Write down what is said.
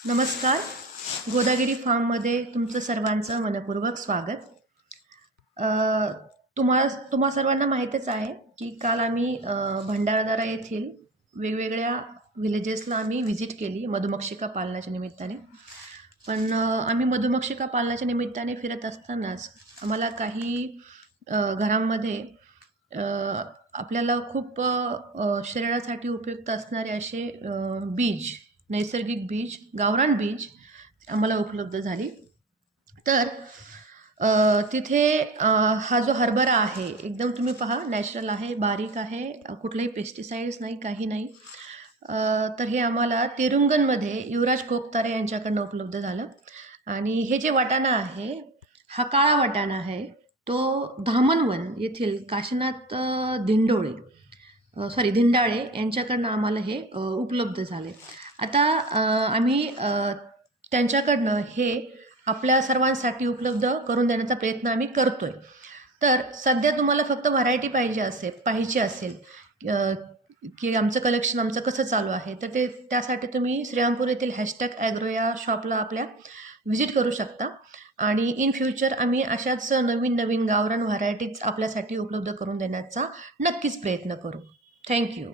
नमस्कार. गोदागिरी फार्ममध्ये तुमचं सर्वांचं मनपूर्वक स्वागत. अ, तुम्हा सर्वांना माहीतच आहे की काल आम्ही भंडारदरा येथील वेगवेगळ्या विलेजेसला आम्ही व्हिजिट केली मधुमक्षिका पालनाच्या निमित्ताने. पण आम्ही मधुमक्षिका पालनाच्या निमित्ताने फिरत असतानाच आम्हाला काही घरांमध्ये आपल्याला खूप शरीरासाठी उपयुक्त असणारे असे बीज, नैसर्गिक बीज, गावरान बीज आम्हाला उपलब्ध झाली. तर तिथे हा जो हरभरा आहे एकदम तुम्ही पहा नॅचरल आहे, बारीक आहे, कुठलेही पेस्टिसाइड्स नाही, काही नाही. तर हे आम्हाला तेरुंगणमध्ये युवराज कोकतारे यांच्याकडनं उपलब्ध झालं. आणि हे जे वाटाणा आहे हा काळा वाटाणा आहे, तो धामणवन येथील काशीनाथ धिंडाळे यांच्याकडनं आम्हाला हे उपलब्ध झाले. आता आम्ही त्यांच्याकडनं हे आपल्या सर्वांसाठी उपलब्ध करून देण्याचा प्रयत्न आम्ही करतोय. तर सध्या तुम्हाला फक्त व्हरायटी पाहिजे असेल की आमचं कलेक्शन आमचं कसं चालू आहे, तर त्यासाठी तुम्ही श्रीरामपूर येथील #ॲग्रो या शॉपला आपल्या व्हिजिट करू शकता. आणि इन फ्युचर आम्ही अशाच नवीन गावरान व्हरायटीज आपल्यासाठी उपलब्ध करून देण्याचा नक्कीच प्रयत्न करू. थँक्यू.